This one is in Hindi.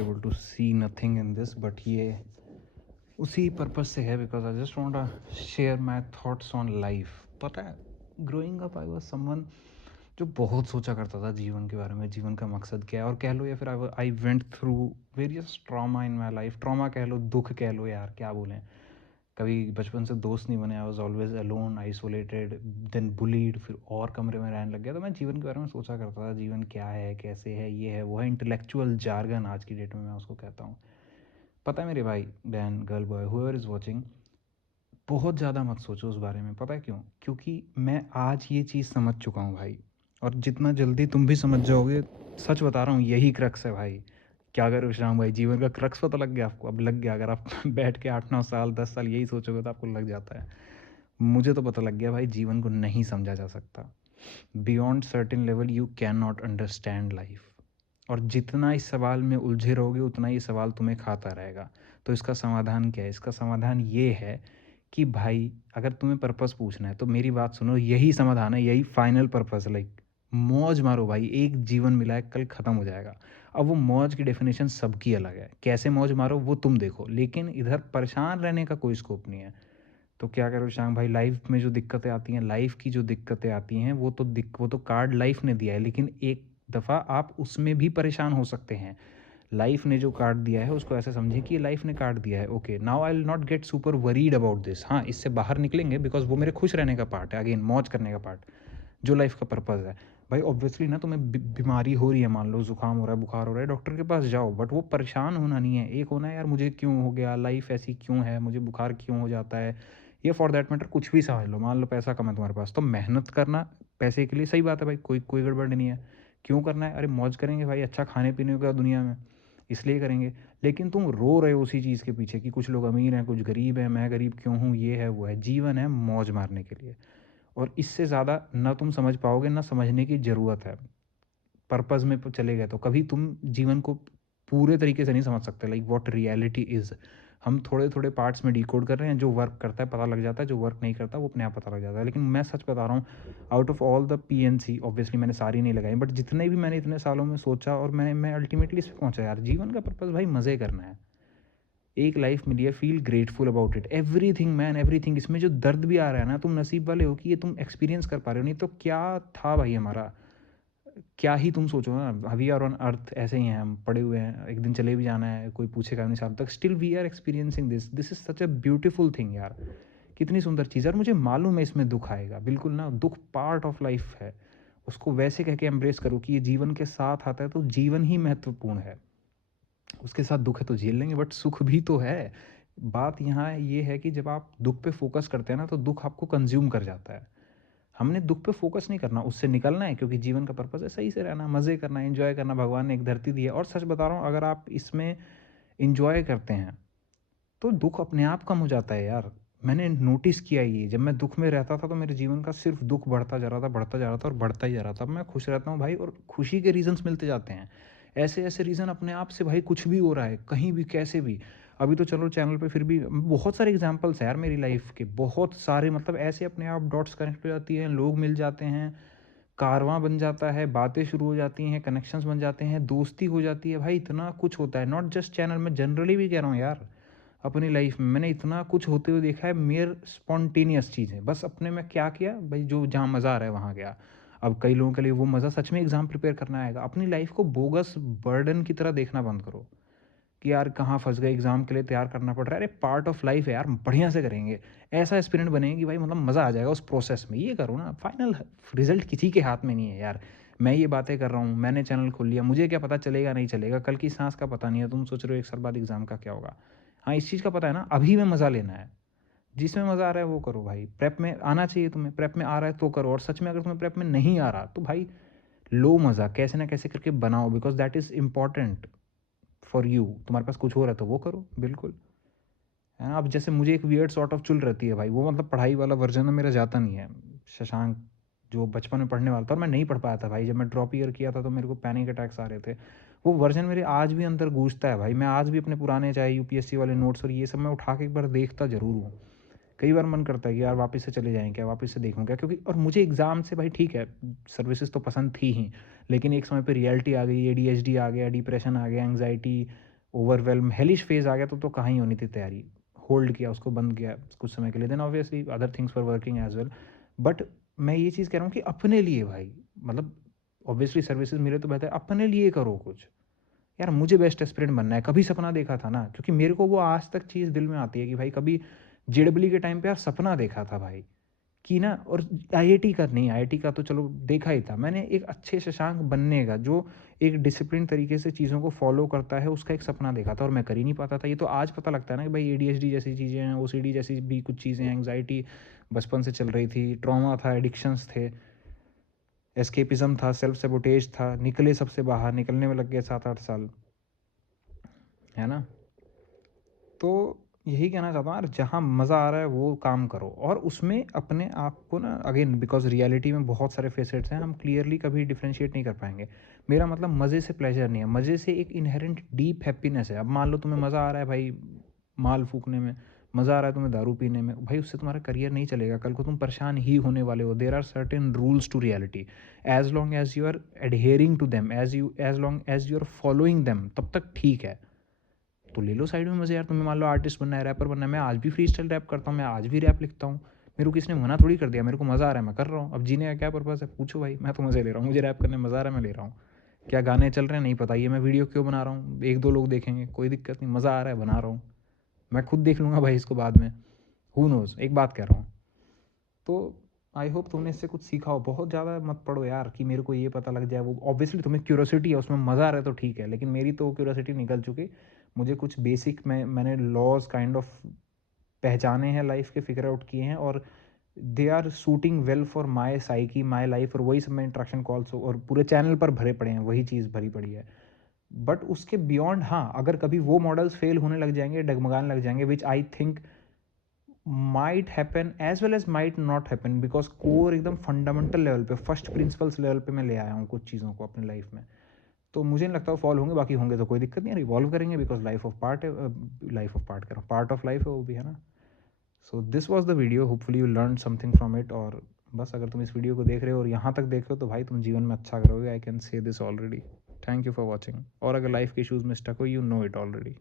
able to see nothing in this, but ये उसी पर्पज से है because I just want to share my thoughts on life. पता है, growing up I was someone जो बहुत सोचा करता था जीवन के बारे में, जीवन का मकसद क्या है, और कह लो या फिर I went through various trauma in my life. Trauma कह लो, दुख कह लो, यार क्या बोलें. कभी बचपन से दोस्त नहीं बने, I was always alone, isolated, then bullied, फिर और कमरे में रहने लग गया. तो मैं जीवन के बारे में सोचा करता था, जीवन क्या है, कैसे है, ये है वो है. इंटेलेक्चुअल जार्गन आज की डेट में मैं उसको कहता हूँ. पता है मेरे भाई बहन, girl boy, whoever is watching, बहुत ज़्यादा मत सोचो उस बारे में. पता है क्यों? क्योंकि मैं आज ये चीज़ समझ चुका हूँ भाई, और जितना जल्दी तुम भी समझ जाओगे, सच बता रहा हूँ, यही क्रक्स है भाई. क्या करो विश्राम भाई, जीवन का क्रक्स पता लग गया आपको? अब लग गया. अगर आप बैठ के 8-9 साल 10 साल यही सोचोगे तो आपको लग जाता है. मुझे तो पता लग गया भाई, जीवन को नहीं समझा जा सकता. Beyond certain level you can not understand life. और जितना इस सवाल में उलझे रहोगे उतना ये सवाल तुम्हें खाता रहेगा. तो इसका समाधान क्या है? इसका समाधान ये है कि भाई अगर तुम्हें पर्पस पूछना है तो मेरी बात सुनो, यही समाधान है, यही फाइनल पर्पस है. लाइक मौज मारो भाई, एक जीवन मिला है, कल ख़त्म हो जाएगा. अब वो मौज की डेफिनेशन सबकी अलग है, कैसे मौज मारो वो तुम देखो, लेकिन इधर परेशान रहने का कोई स्कोप नहीं है. तो क्या करो शांग भाई, लाइफ में जो दिक्कतें आती हैं, लाइफ की जो दिक्कतें आती हैं, वो तो कार्ड लाइफ ने दिया है, लेकिन एक दफ़ा आप उसमें भी परेशान हो सकते हैं. लाइफ ने जो कार्ड दिया है उसको ऐसे समझें कि लाइफ ने कार्ड दिया है. Okay, now I will not get super worried about this. हाँ, इससे बाहर निकलेंगे बिकॉज वो मेरे खुश रहने का पार्ट है, अगेन मौज करने का पार्ट, जो लाइफ का पर्पज़ है. भाई ऑब्वियसली ना, तुम्हें बीमारी हो रही है, मान लो जुकाम हो रहा है, बुखार हो रहा है, डॉक्टर के पास जाओ, बट वो परेशान होना नहीं है. एक होना है यार, मुझे क्यों हो गया, लाइफ ऐसी क्यों है, मुझे बुखार क्यों हो जाता है, या फॉर दैट मैटर कुछ भी समझ लो. मान लो पैसा कम है तुम्हारे पास, तो मेहनत करना पैसे के लिए सही बात है भाई, कोई कोई गड़बड़ नहीं है. क्यों करना है? अरे मौज करेंगे भाई, अच्छा खाने पीने का दुनिया में, इसलिए करेंगे. लेकिन तुम रो रहे हो उसी चीज़ के पीछे कि कुछ लोग अमीर हैं, कुछ गरीब हैं, मैं गरीब क्यों हूँ, ये है वो है. जीवन है मौज मारने के लिए, और इससे ज़्यादा ना तुम समझ पाओगे, ना समझने की ज़रूरत है. पर्पज़ में चले गए तो कभी तुम जीवन को पूरे तरीके से नहीं समझ सकते, लाइक व्हाट रियलिटी इज़. हम थोड़े थोड़े पार्ट्स में डिकोड कर रहे हैं. जो वर्क करता है पता लग जाता है, जो वर्क नहीं करता वो अपने आप पता लग जाता है. लेकिन मैं सच बता रहा हूँ, out of all the PNC, obviously मैंने सारी नहीं लगाई, बट जितने भी मैंने इतने सालों में सोचा, और मैं अल्टीमेटली इस पर पहुँचा यार, जीवन का पर्पज़ भाई मज़े करना है. एक लाइफ मिली है, feel grateful about it, everything man, everything. इसमें जो दर्द भी आ रहा है ना, तुम नसीब वाले हो कि ये तुम एक्सपीरियंस कर पा रहे हो, नहीं तो क्या था भाई हमारा. क्या ही तुम सोचो ना, वी आर ऑन अर्थ, ऐसे ही हैं हम, पड़े हुए हैं, एक दिन चले भी जाना है, कोई पूछेगा नहीं साहब तक, still we are experiencing this. This is such a beautiful thing यार. कितनी सुंदर चीज़ है. और मुझे मालूम है इसमें दुख आएगा, बिल्कुल ना, दुख पार्ट ऑफ लाइफ है. उसको वैसे कह के एम्ब्रेस करो कि ये जीवन के साथ आता है, तो जीवन ही महत्वपूर्ण है. उसके साथ दुख है तो झेल लेंगे, बट सुख भी तो है. बात यहाँ ये है कि जब आप दुख पे फोकस करते हैं ना, तो दुख आपको कंज्यूम कर जाता है. हमने दुख पे फोकस नहीं करना, उससे निकलना है, क्योंकि जीवन का पर्पस है सही से रहना, मज़े करना, एंजॉय करना. भगवान ने एक धरती दी है, और सच बता रहा हूँ, अगर आप इसमें इंजॉय करते हैं तो दुख अपने आप कम हो जाता है यार. मैंने नोटिस किया ये, जब मैं दुख में रहता था तो मेरे जीवन का सिर्फ दुख बढ़ता जा रहा था, बढ़ता जा रहा था, और बढ़ता ही जा रहा था. अब मैं खुश रहता हूँ भाई, और खुशी के रीजंस मिलते जाते हैं. ऐसे ऐसे रीज़न अपने आप से भाई, कुछ भी हो रहा है कहीं भी कैसे भी. अभी तो चलो चैनल पे फिर भी बहुत सारे एग्जांपल्स हैं यार मेरी लाइफ के, बहुत सारे, मतलब ऐसे अपने आप डॉट्स कनेक्ट हो जाती हैं, लोग मिल जाते हैं, कारवां बन जाता है, बातें शुरू हो जाती हैं, कनेक्शंस बन जाते हैं, दोस्ती हो जाती है भाई. इतना कुछ होता है, नॉट जस्ट चैनल में, जनरली भी कह रहा हूँ यार. अपनी लाइफ में मैंने इतना कुछ होते हुए देखा है, मेयर स्पॉन्टेनियस चीज़ें, बस अपने में क्या किया भाई, जो जहाँ मज़ा आ रहा है वहाँ गया. अब कई लोगों के लिए वो मज़ा सच में एग्ज़ाम प्रिपेयर करना आएगा. अपनी लाइफ को बोगस बर्डन की तरह देखना बंद करो कि यार कहाँ फंस गए, एग्ज़ाम के लिए तैयार करना पड़ रहा है. अरे पार्ट ऑफ लाइफ है यार, बढ़िया से करेंगे, ऐसा एस्पिरेंट बनेंगे कि भाई मतलब मज़ा आ जाएगा उस प्रोसेस में. ये करो ना, फाइनल रिजल्ट किसी के हाथ में नहीं है यार. मैं ये बातें कर रहा हूँ, मैंने चैनल खोल लिया, मुझे क्या पता चलेगा नहीं चलेगा, कल की सांस का पता नहीं है. तुम सोच रहे हो एक साल बाद एग्ज़ाम का क्या होगा. हाँ, इस चीज़ का पता है ना, अभी में मज़ा लेना है, जिसमें मज़ा आ रहा है वो करो भाई. प्रेप में आना चाहिए तुम्हें, प्रेप में आ रहा है तो करो, और सच में अगर तुम्हें प्रेप में नहीं आ रहा तो भाई लो मज़ा, कैसे ना कैसे करके बनाओ, because that is important for you. तुम्हारे पास कुछ हो रहा है तो वो करो, बिल्कुल है ना. अब जैसे मुझे एक वियर्ड सॉर्ट ऑफ चुल रहती है भाई, वो मतलब पढ़ाई वाला वर्जन है मेरा, जाता नहीं है. शशांक जो बचपन में पढ़ने वाला था, और मैं नहीं पढ़ पाया था भाई, जब मैं ड्रॉप ईयर किया था तो मेरे को पैनिक अटैक्स आ रहे थे. वो वर्जन मेरे आज भी अंदर गूंजता है भाई. मैं आज भी अपने पुराने चाहे यूपीएससी वाले नोट्स और ये सब मैं उठा के एक बार देखता ज़रूर हूँ. कई बार मन करता है कि यार वापस से चले जाएँ क्या, वापस से देखूँ क्या, क्योंकि और मुझे एग्ज़ाम से भाई ठीक है, सर्विसेज तो पसंद थी ही, लेकिन एक समय पे रियलिटी आ गई, एडीएचडी आ गया, डिप्रेशन आ गया, एंग्जाइटी, ओवरवेल्म हेलिश फेज आ गया तो कहाँ ही होनी थी तैयारी, होल्ड किया उसको, बंद किया कुछ समय के लिए, then obviously other things for working as well. But मैं ये चीज़ कह रहा हूँ कि अपने लिए भाई, मतलब ऑब्वियसली सर्विसेज मिले तो बेहतर, अपने लिए करो कुछ। यार मुझे बेस्ट एस्पिरेंट बनना है, कभी सपना देखा था ना, क्योंकि मेरे को वो आज तक चीज़ दिल में आती है कि भाई कभी जेडब्ल्यू के टाइम पे यार सपना देखा था भाई कि ना, और आईआईटी का नहीं, आईआईटी का तो चलो देखा ही था मैंने, एक अच्छे शशांक बनने का जो एक डिसिप्लिन तरीके से चीज़ों को फॉलो करता है, उसका एक सपना देखा था और मैं कर ही नहीं पाता था। ये तो आज पता लगता है ना कि भाई एडीएचडी जैसी चीज़ें हैं, ओसीडी जैसी भी कुछ चीज़ें हैं, एंग्जाइटी बचपन से चल रही थी, ट्रॉमा था, एडिक्शंस थे, एस्केपिज्म था, सेल्फ सेबोटेज था, निकले सबसे बाहर, निकलने में लग गए 7-8 साल, है ना। तो यही कहना चाहता हूँ यार, जहाँ मज़ा आ रहा है वो काम करो, और उसमें अपने आप को ना, अगेन बिकॉज रियलिटी में बहुत सारे फेसेट्स हैं, हम क्लियरली कभी डिफ्रेंशिएट नहीं कर पाएंगे। मेरा मतलब मज़े से प्लेजर नहीं है, मज़े से एक इनहेरेंट डीप हैप्पीनेस है। अब मान लो तुम्हें मज़ा आ रहा है भाई माल फूकने में, मज़ा आ रहा है तुम्हें दारू पीने में, भाई उससे तुम्हारा करियर नहीं चलेगा, कल को तुम परेशान ही होने वाले हो। There are certain rules to reality, as long as you are adhering to them, as long as you are following them, तब तक ठीक है। तो ले लो साइड में मज़े यार, तुम्हें मान लो आर्टिस्ट बनना है, रैपर बनना है, मैं आज भी फ्री स्टाइल रैप करता हूँ, मैं आज भी रैप लिखता हूँ, मेरे को किसने मना थोड़ी कर दिया, मेरे को मज़ा आ रहा है मैं कर रहा हूँ। अब जीने का क्या पर्पज़ है पूछो भाई, मैं तो मज़े ले रहा हूँ, मुझे रैप करने में मज़ा आ रहा है, मैं ले रहा हूँ। क्या गाने चल रहे हैं नहीं पता, ये मैं वीडियो क्यों बना रहा हूँ, 1-2 लोग देखेंगे, कोई दिक्कत नहीं, मज़ा आ रहा है बना रहा हूँ, मैं खुद देख लूँगा भाई इसको बाद में, हु नोज़, एक बात कह रहा हूँ। तो आई होप तुमने इससे कुछ सीखा हो। बहुत ज़्यादा मत पढ़ो यार कि मेरे को ये पता लग जाए, वो ऑब्वियसली तुम्हें क्यूरोसिटी है, उसमें मज़ा आ रहा है तो ठीक है, लेकिन मेरी तो क्यूरोसिटी निकल चुकी। मुझे कुछ बेसिक मैंने लॉज काइंड ऑफ पहचाने हैं लाइफ के, फिगर आउट किए हैं, और they are suiting well for my psyche, my life, और वही सब मैं इंट्रैक्शन कॉल्स और पूरे चैनल पर भरे पड़े हैं, वही चीज़ भरी पड़ी है। बट उसके बियॉन्ड, हाँ, अगर कभी वो मॉडल्स फेल होने लग जाएंगे, डगमगाने लग जाएंगे, which I think might happen as well as might not happen, because core एकदम फंडामेंटल लेवल पे, फर्स्ट प्रिंसिपल्स लेवल पे मैं ले आया हूँ कुछ चीज़ों को अपनी लाइफ में। तो मुझे नहीं लगता वो फॉल होंगे, बाकी होंगे तो कोई दिक्कत नहीं है, रिवॉल्व करेंगे, बिकॉज लाइफ ऑफ पार्ट है, लाइफ ऑफ पार्ट कर रहा हूँ, पार्ट ऑफ लाइफ है वो भी, है ना। So this was the video, hopefully you learn something from it. और बस अगर तुम इस वीडियो को देख रहे हो और यहाँ तक देख रहे हो तो भाई तुम जीवन में अच्छा करोगे, I can say this already. Thank you for watching. और अगर लाइफ के इशूज़ में स्टक हो, यू नो इट ऑलरेडी।